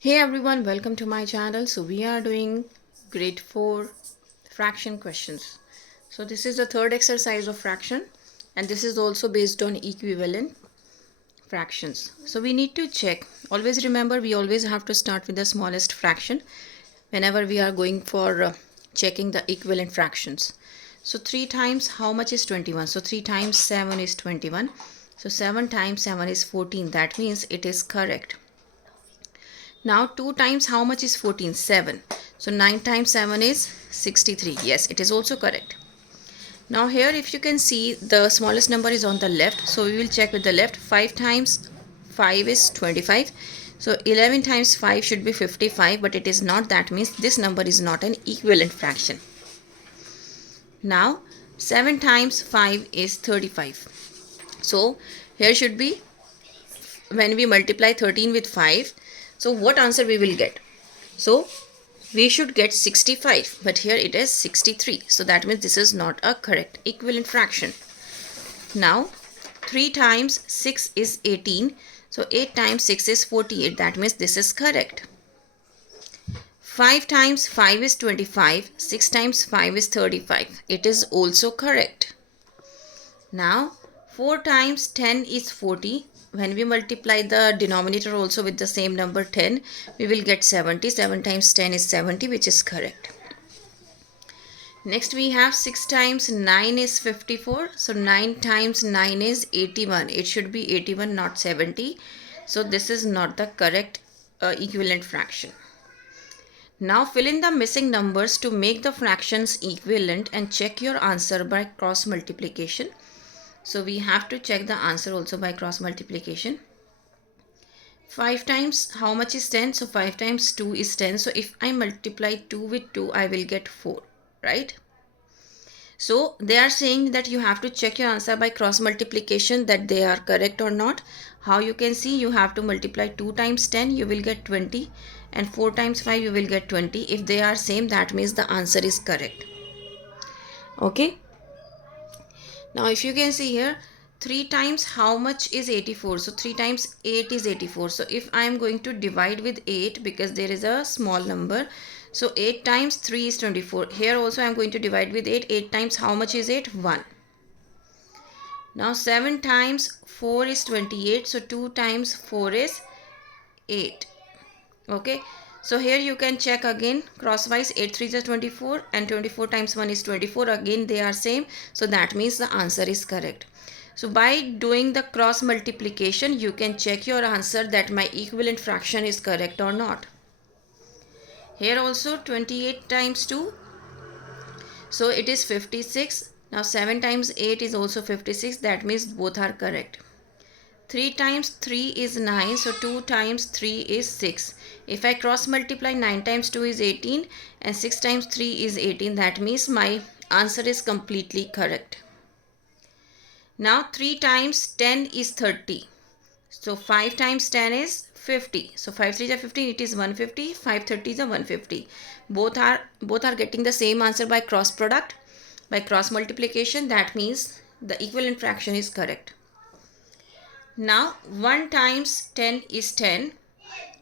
Hey everyone, welcome to my channel. So we are doing grade 4 fraction questions. So this is the third exercise of fraction and this is also based on equivalent fractions. So we need to check. Always remember, we always have to start with the smallest fraction whenever we are going for checking the equivalent fractions. So 3 times how much is 21? So 3 times 7 is 21. So 7 times 7 is 14. That means it is correct. Now 2 times how much is 14? 7. So 9 times 7 is 63. Yes, it is also correct. Now here if you can see the smallest number is on the left. So we will check with the left. 5 times 5 is 25. So 11 times 5 should be 55, but it is not. That means this number is not an equivalent fraction. Now 7 times 5 is 35. So here should be, when we multiply 13 with 5, so what answer we will get? So we should get 65, but here it is 63. So that means this is not a correct equivalent fraction. Now 3 times 6 is 18. So 8 times 6 is 48. That means this is correct. 5 times 5 is 25. 6 times 5 is 35. It is also correct. Now 4 times 10 is 40. When we multiply the denominator also with the same number 10, we will get 70. 7 times 10 is 70, which is correct. Next we have 6 times 9 is 54. So 9 times 9 is 81. It should be 81, not 70. So this is not the correct equivalent fraction. Now fill in the missing numbers to make the fractions equivalent and check your answer by cross multiplication. So we have to check the answer also by cross multiplication. 5 times how much is 10? So 5 times 2 is 10. So if I multiply 2 with 2, I will get 4, right? So they are saying that you have to check your answer by cross multiplication, that they are correct or not. How you can see, you have to multiply 2 times 10, you will get 20, and 4 times 5 you will get 20. If they are same, that means the answer is correct. Okay. Now if you can see here, 3 times how much is 84? So 3 times 8 is 84. So if I am going to divide with 8, because there is a small number, so 8 times 3 is 24. Here also I am going to divide with 8. 8 times how much is 8? 1. Now 7 times 4 is 28. So 2 times 4 is 8. Okay. So here you can check again crosswise. 8 3 is 24 and 24 times 1 is 24. Again they are same. So that means the answer is correct. So by doing the cross multiplication, you can check your answer that my equivalent fraction is correct or not. Here also 28 times 2. So it is 56. Now 7 times 8 is also 56. That means both are correct. 3 times 3 is 9. So 2 times 3 is 6. If I cross multiply, 9 times 2 is 18 and 6 times 3 is 18. That means my answer is completely correct. Now 3 times 10 is 30. So 5 times 10 is 50. So 5 3 is 15, it is 150. 5 30 is 150. Both are getting the same answer by cross product, by cross multiplication. That means the equivalent fraction is correct. Now 1 times 10 is 10.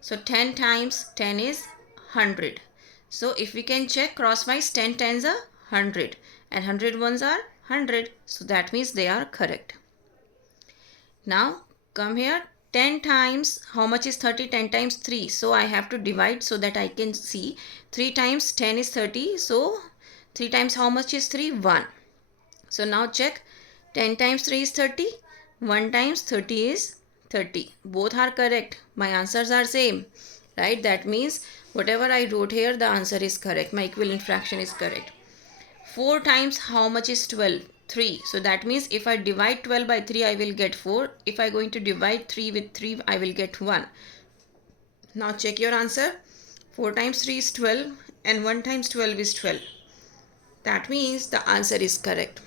So 10 times 10 is 100. So if we can check crosswise, 10 tens are 100 and 100 ones are 100. So that means they are correct. Now come here. 10 times how much is 30? 10 times 3. So I have to divide so that I can see. 3 times 10 is 30. So 3 times how much is 3? 1. So now check. 10 times 3 is 30. 1 times 30 is 30. Both are correct. My answers are same, right? That means whatever I wrote here, the answer is correct. My equivalent fraction is correct. 4 times how much is 12? 3. So that means if I divide 12 by 3, I will get 4. If I going to divide 3 with 3, I will get 1. Now check your answer. 4 times 3 is 12 and 1 times 12 is 12. That means the answer is correct.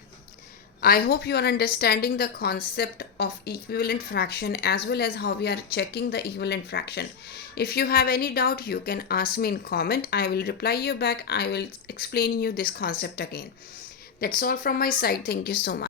I hope you are understanding the concept of equivalent fraction as well as how we are checking the equivalent fraction. If you have any doubt, you can ask me in comment. I will reply you back. I will explain you this concept again. That's all from my side. Thank you so much.